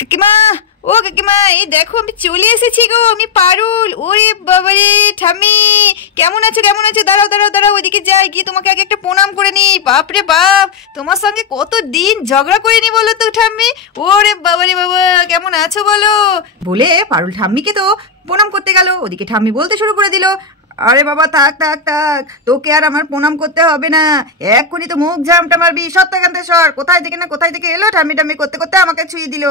কাকিমা, ও কাকিমা, এই দেখো আমি চলে এসেছি গো, আমি পারুল। ওরে বাবারে ঠাম্মি, কেমন আছো কেমন আছো? দাঁড়াও দাঁড়াও দাঁড়াও, ওইদিকে যাই, গিয়ে তোমাকে আগে একটা প্রণাম করে নি। বাপরে বাপ, তোমার সঙ্গে কত দিন ঝগড়া করিনি বলো তো ঠাম্মি। ওরে বাবারে বাবা, কেমন আছো বলো বলে পারুল ঠাম্মিকে তো প্রণাম করতে গেল। ওদিকে ঠাম্মি বলতে শুরু করে দিল, আরে বাবা থাক থাক থাক, তোকে আর আমার প্রণাম করতে হবে না, এক্ষুনি তো মুখ ঝামটা মারবি, সত্যকান্তে সর। কোথায় থেকে না কোথায় থেকে এলো, ঠাম্মি ঠাম্মি করতে করতে আমাকে ছুঁয়ে দিল।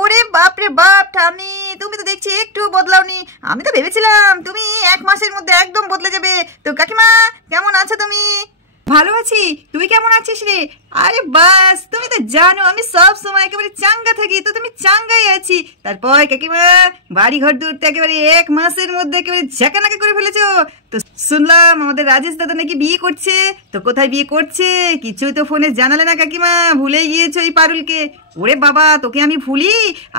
ওরে বাপরে বাপ ঠাম্মি, তুমি তো দেখছি একটু বদলাওনি। আমি তো ভেবেছিলাম তুমি 1 মাসের মধ্যে একদম বদলে যাবে। তো কাকিমা, কেমন আছো তুমি? ভালো আছি, তুই কেমন আছিস রে? আরে বাস, তুমি তো জানো আমি সব সময় একেবারে চাঙ্গা থাকি, তো তুমি চাঙ্গাই আছি। তারপর কাকিমা, বাড়ি ঘর দূরতে একেবারে 1 মাসের মধ্যে একেবারে ঝাঁকানাকা করে ফেলেছো। তো শুনলাম আমাদের রাজেশ দাদা নাকি বিয়ে করছে, তো কোথায় বিয়ে করছে কিছুই তো ফোনে জানালে না কাকিমা, ভুলেই গিয়েছো এই পারুলকে। ওরে বাবা, তোকে আমি ভুলি?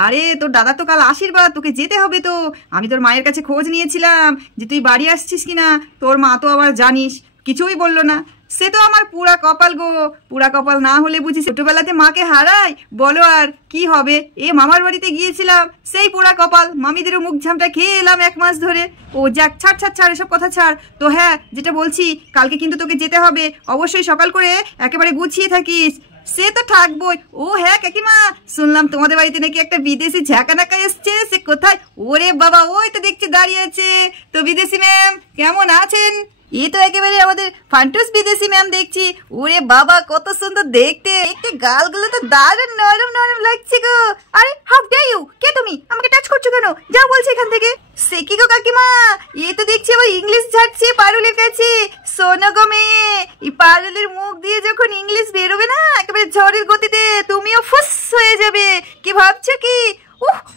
আরে তোর দাদা তো কাল আশীর্বাদ, তোকে যেতে হবে। তো আমি তোর মায়ের কাছে খোঁজ নিয়েছিলাম যে তুই বাড়ি আসছিস কিনা। তোর মা তো আবার জানিস কিছুই বললো না। সে তো আমার পুরা কপাল গো, পুরা কপাল না হলে বুঝি ছোটবেলাতে মাকে হারাই, বলো আর কি হবে। এ মামার বাড়িতে গিয়েছিলাম, সেই পুরা কপাল, মামিদেরও মুখ ঝামটা খেয়ে এলাম 1 মাস ধরে। ও যাক, ছাড় ছাড় ছাড়, এসব কথা ছাড়। তো হ্যাঁ, যেটা বলছি, কালকে কিন্তু তোকে যেতে হবে, অবশ্যই সকাল করে একেবারে গুছিয়ে থাকিস। সে তো থাকবোই। ও হ্যাঁ কাকিমা, শুনলাম তোমাদের বাড়িতে নাকি একটা বিদেশি ঝাঁকানাকা এসছে, সে কোথায়? ওরে বাবা, ওই তো দেখছি দাঁড়িয়ে আছে। তো বিদেশি ম্যাম কেমন আছেন? এ তো একেবারে আমাদের ফান্টুস বিদেশি ম্যাম দেখছি। ওরে বাবা, কত সুন্দর দেখতে, দেখতে গালগুলো তো দারুণ নরম নরম লাগছে গো। আরে হাউ ডে ইউ, কে তুমি? আমাকে টাচ করছো কেন? যাও বলছি এখান থেকে। সে কি গো কাকিমা, এ তো দেখছি আবার ইংলিশ ঝাড়ছে পারুলের কাছে। শোনো গো মেয়ে, এই পারুলের মুখ দিয়ে যখন ইংলিশ বেরোবে না একেবারে ঝড়ের গতিতে, তুমিও ফুস হয়ে যাবে। কি ভাবছো কি?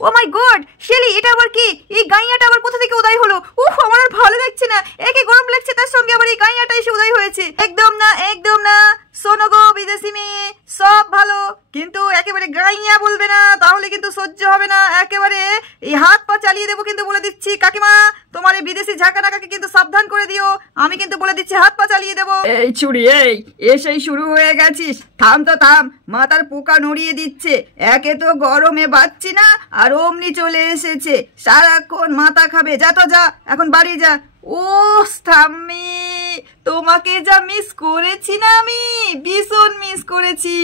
ও মাই গড, শেলি, এটা আবার কি? এই গাইয়াটা আবার কোথা থেকে উদয় হলো? আমার আর ভালো লাগছে না, একে গরম লাগছে, তার সঙ্গে আবার এই গাইয়াটা এসে উদয় হয়েছে। একদম না, একদম না। শোনো গো বিদেশি মেয়ে, সব ভালো, কিন্তু একেবারে গাইয়া বলবে না, তাহলে কিন্তু সহ্য হবে না। একেবারে এই হাত পা চালিয়ে দেবো কিন্তু, বলে দিচ্ছি। কাকিমা, তোমার এই বিদেশি ঝাঁকানাকাকে কিন্তু সাবধান করে দিও, আমি কিন্তু বলে দিচ্ছি হাত পা চালিয়ে দেবো। এই ছুরি, এই এসেই শুরু হয়ে গেছিস? থাম তো থাম, মাথার পোকা নড়িয়ে দিচ্ছে। একে তো গরমে বাচ্চি না, আর অমনি চলে এসেছে, সারাক্ষণ মাথা খাবে। যা তো যা, এখন বাড়ি যা। ও ঠাম্মি, তোমাকে যা মিস করেছি না আমি, ভীষণ মিস করেছি।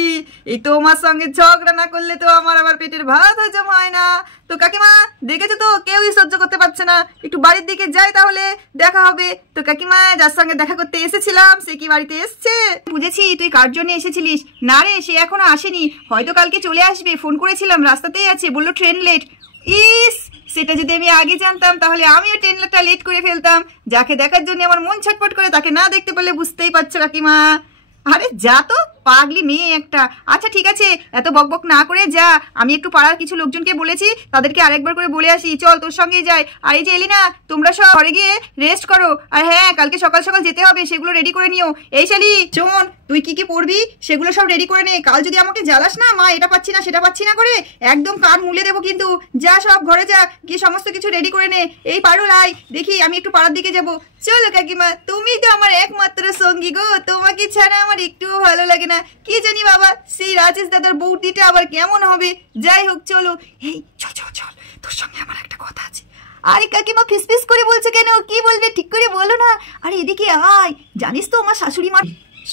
এই তোমার সঙ্গে ঝগড়া না করলে তো আমার আবার পেটের ভাত হজম হয় না। তো কাকিমা, দেখেছো তো, কেউই সহ্য করতে পারছে না। একটু বাড়ির দিকে যাই, তাহলে দেখা হবে। তো কাকিমা, যার সঙ্গে দেখা করতে এসেছিলাম সে কি বাড়িতে এসছে? বুঝেছি তুই কার জন্য এসেছিলিস। না রে, সে এখনো আসেনি, হয়তো কালকে চলে আসবে। ফোন করেছিলাম, রাস্তাতেই আছে, বললো ট্রেন লেট। ইস, সেটা যদি আমি আগে জানতাম তাহলে আমিও ট্রেনটা লেট করে ফেলতাম। যাকে দেখার জন্য আমার মন ছটফট করে, তাকে না দেখতে পারলে বুঝতেই পারছো কাকিমা। আরে যা তো, পাগলি মেয়ে একটা। আচ্ছা ঠিক আছে, এত বকবক না করে যা, আমি একটু পাড়ার কিছু লোকজনকে বলেছি, তাদেরকে আরেকবার করে বলে আসি। চল, তোর সঙ্গেই যাই। আর এই যে এলিনা, তোমরা সব ঘরে গিয়ে রেস্ট করো। আর হ্যাঁ, কালকে সকাল সকাল যেতে হবে, সেগুলো রেডি করে নিও। এই শালি শোন, তুই কি কি পড়বি সেগুলো সব রেডি করে নে। কাল যদি আমাকে জ্বালাস না, মা এটা পাচ্ছি না সেটা পাচ্ছি না করে, একদম কান মুলে দেবো কিন্তু। যা, সব ঘরে যা, গিয়ে সমস্ত কিছু রেডি করে নে। এই পারুল, আয় দেখি, আমি একটু পাড়ার দিকে যাবো। চলো কাকিমা, তুমি তো আমার একমাত্র সঙ্গী গো, তোমাকে ছাড়া আমার একটুও ভালো লাগে না। কি জানি বাবা, সেই রাজেশ দাদার বউটিটা আবার কেমন হবে। যাই হোক, চলো। এই চল চল চল, তোর সঙ্গে আমার একটা কথা আছে। আরে কাকিমা, ফিসফিস করে বলছো কেন? কি বলবে ঠিক করে বলো না। আরে এদিকে আয়, জানিস তো আমার শাশুড়ি মা।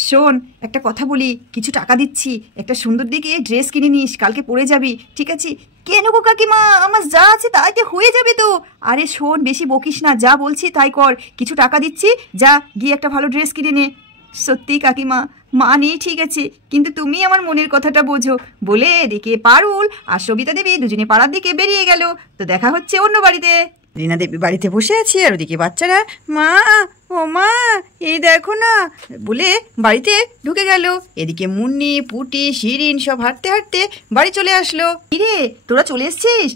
শোন, একটা কথা বলি, কিছু টাকা দিচ্ছি, একটা সুন্দর দিকে ড্রেস কিনে নিস, কালকে পরে যাবি, ঠিক আছে? কেন গো কাকিমা, আমার যা আছে তাইতে হয়ে যাবে তো। আরে শোন, বেশি বকিস না, যা বলছি তাই কর। কিছু টাকা দিচ্ছি, যা গিয়ে একটা ভালো ড্রেস কিনে নে। সত্যি কাকিমা, মা নেই ঠিক আছে, কিন্তু তুমি আমার মনের কথাটা বোঝো। বলে এদিকে পারুল আর সবিতা দেবী দুজনে পাড়ার দিকে বেরিয়ে গেল। তো দেখা হচ্ছে অন্য বাড়িতে। রিনা দেবী বাড়িতে বসে আছে, আর ওদিকে বাচ্চারা, মা ও মা এই দেখো না বলে বাড়িতে ঢুকে গেল। এদিকে মুন্নি, পুটি, শিরিন সব হাঁটতে হাঁটতে বাড়ি চলে আসলো। কিরে, তোরা চলে এসছিস?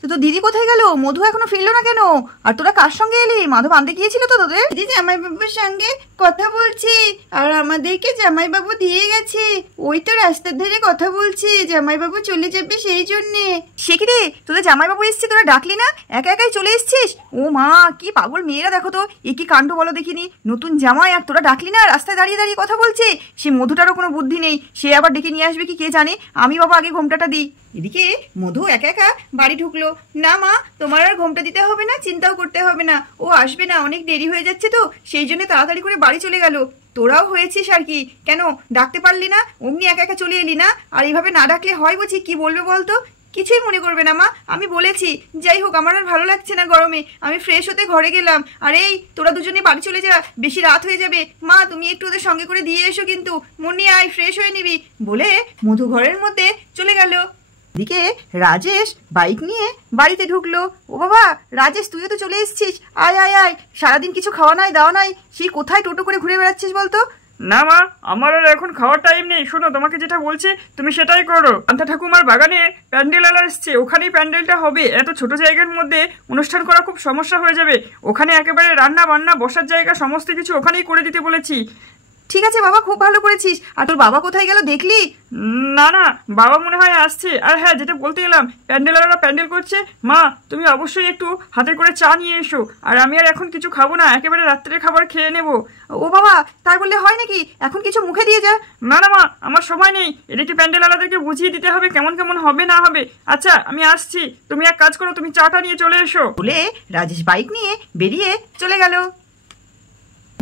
তো তোর দিদি কোথায় গেল? মধু এখনো ফিরলো না কেন? আর তোরা কার সঙ্গে এলি? মাধব আনতে গিয়েছিল তো তোদের? দিদি জামাইবাবুর সঙ্গে কথা বলছি, আর আমাদেরকে জামাইবাবু দিয়ে গেছে। ওই তো রাস্তার ধারে কথা বলছি, জামাইবাবু চলে যাবে সেই জন্যে। সে কি রে, তোদের জামাইবাবু এসছে, তোরা ডাকলি না? একা একাই চলে এসছিস? ও মা, কি পাগল মেয়েরা দেখো তো, কি কাণ্ড বলো দেখিনি, নতুন জামাই আর তোরা ডাকলি না, রাস্তায় দাঁড়িয়ে দাঁড়িয়ে কথা বলছে। সে মধুটারও কোনো বুদ্ধি নেই, সে আবার ডেকে নিয়ে আসবে কি কে জানে। আমি বাবা আগে ঘোমটাটা দিই। এদিকে মধু একা একা বাড়ি ঢুকলো। না মা, তোমার আর ঘোমটা দিতে হবে না, চিন্তাও করতে হবে না, ও আসবে না, অনেক দেরি হয়ে যাচ্ছে তো সেই জন্য তাড়াতাড়ি করে বাড়ি চলে গেল। তোরাও হয়েছিস আর কি, কেন ডাকতে পারলি না, অমনি একা একা চলে এলি না। আর এইভাবে না ডাকলে হয় বুঝি, কি বলবে বলতো? কিছুই মনে করবে না মা, আমি বলেছি। যাই হোক, আমার আর ভালো লাগছে না গরমে, আমি ফ্রেশ হতে ঘরে গেলাম। আর এই তোরা দুজনে বাড়ি চলে যা, বেশি রাত হয়ে যাবে। মা তুমি একটু ওদের সঙ্গে করে দিয়ে এসো কিন্তু, মনি আয়, ফ্রেশ হয়ে নিবি বলে মধু ঘরের মধ্যে চলে গেল। এদিকে রাজেশ বাইক নিয়ে বাড়িতে ঢুকলো। ও বাবা রাজেশ, তুইও তো চলে এসেছিস, আয় আয় আয়। সারাদিন কিছু খাওয়া নাই দাওয়া নাই, সেই কোথায় টোটো করে ঘুরে বেড়াচ্ছিস বলতো? না মা, আমার আর এখন খাওয়ার টাইম নেই। শোনো, তোমাকে যেটা বলছি তুমি সেটাই করো। কান্তা ঠাকুমার বাগানে প্যান্ডেল আলা এসছে, ওখানেই প্যান্ডেলটা হবে। এত ছোট জায়গার মধ্যে অনুষ্ঠান করা খুব সমস্যা হয়ে যাবে। ওখানে একেবারে রান্না বান্না, বসার জায়গা, সমস্ত কিছু ওখানেই করে দিতে বলেছি। ঠিক আছে বাবা, খুব ভালো করেছিস। আর তোর বাবা কোথায় গেল দেখলি? না না, বাবা মনে হয় আসছে। আর হ্যাঁ, যেটা বলতে গেলাম, প্যান্ডেলাররা প্যান্ডেল করছে। মা তুমি অবশ্যই একটু হাতে করে চা নিয়ে এসো। আর আমি আর এখন কিছু খাবো না, একেবারে রাত্রের খাবার খেয়ে নেব। ও বাবা, তার বললে হয় নাকি? এখন কিছু মুখে দিয়ে যা। না না মা, আমার সময় নেই। এদিকে প্যান্ডেলারদেরকে বুঝিয়ে দিতে হবে কেমন কেমন হবে না হবে। আচ্ছা আমি আসছি, তুমি এক কাজ করো, তুমি চাটা নিয়ে চলে এসো। বলে রাজেশ বাইক নিয়ে বেরিয়ে চলে গেল।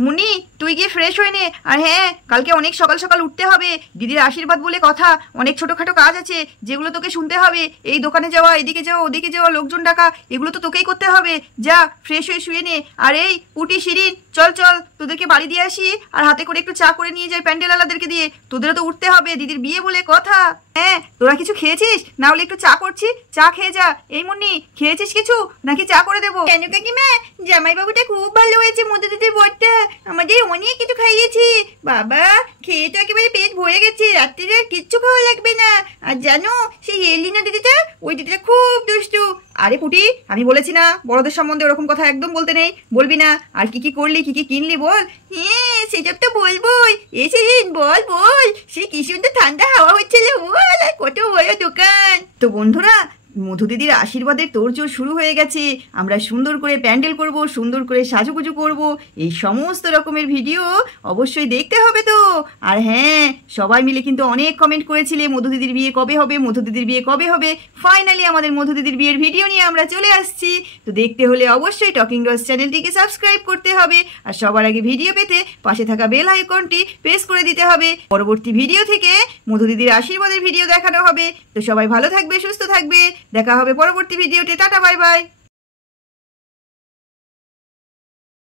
মুনি তুই গিয়ে ফ্রেশ হয়ে নে। আর হ্যাঁ, কালকে অনেক সকাল সকাল উঠতে হবে, দিদির আশীর্বাদ বলে কথা। অনেক ছোটোখাটো কাজ আছে যেগুলো তোকে শুনতে হবে। এই দোকানে যাওয়া, এদিকে যাওয়া, ওদিকে যাওয়া, লোকজন ডাকা, এগুলো তো তোকেই করতে হবে। যা ফ্রেশ হয়ে শুয়ে নে। আর এই পুটি শিরিন, চল চল, তোদেরকে বাড়ি দিয়ে আসি। আর হাতে করে একটু চা করে নিয়ে যাই প্যান্ডেলওয়ালাদেরকে দিয়ে। তোদেরও তো উঠতে হবে, দিদির বিয়ে বলে কথা। হ্যাঁ, তোরা কিছু খেয়েছিস? না হলে একটু চা করছি, চা খেয়ে যা। এই মুন্নি, খেয়েছিস কিছু নাকি চা করে দেবো? কেন কাকিমা, জামাইবাবুটা খুব ভালো হয়েছে, মধু দিদির বরটা আমাদের অনেক কিছু খাইয়েছি। বাবা খেয়ে তো একেবারে পেট ভরে গেছে, রাত্রিরে আর কিচ্ছু খাওয়া লাগবে না। আর জানো সেই এলিনা দিদিটা, ওই দিদিটা খুব দুষ্টু। আরে পুটি, আমি বলেছি না বড়দের সম্বন্ধে ওরকম কথা একদম বলতে নেই, বলবি না। আর কি কি করলি, কি কি কিনলি বল। হ্যাঁ সেসব তো বলবোই। এসে বল বল, সে কি সুন্দর ঠান্ডা হাওয়া হচ্ছিল বল, আর কত বড় দোকান। তো বন্ধুরা, মধু দিদির আশীর্বাদের তোড়জোড় শুরু হয়ে গেছে। আমরা সুন্দর করে প্যান্ডেল করব, সুন্দর করে সাজুগুজু করব। এই সমস্ত রকমের ভিডিও অবশ্যই দেখতে হবে তো। আর হ্যাঁ, সবাই মিলে কিন্তু অনেক কমেন্ট করেছিলে মধু দিদির বিয়ে কবে হবে, মধু দিদির বিয়ে কবে হবে। ফাইনালি আমাদের মধু দিদির বিয়ের ভিডিও নিয়ে আমরা চলে আসছি। তো দেখতে হলে অবশ্যই টকিং ডলস চ্যানেলটিকে সাবস্ক্রাইব করতে হবে। আর সবার আগে ভিডিও পেতে পাশে থাকা বেল আইকনটি প্রেস করে দিতে হবে। পরবর্তী ভিডিও থেকে মধু দিদির আশীর্বাদের ভিডিও দেখানো হবে। তো সবাই ভালো থাকবে, সুস্থ থাকবে। দেখা হবে পরবর্তী ভিডিওতে। Tata, bye bye.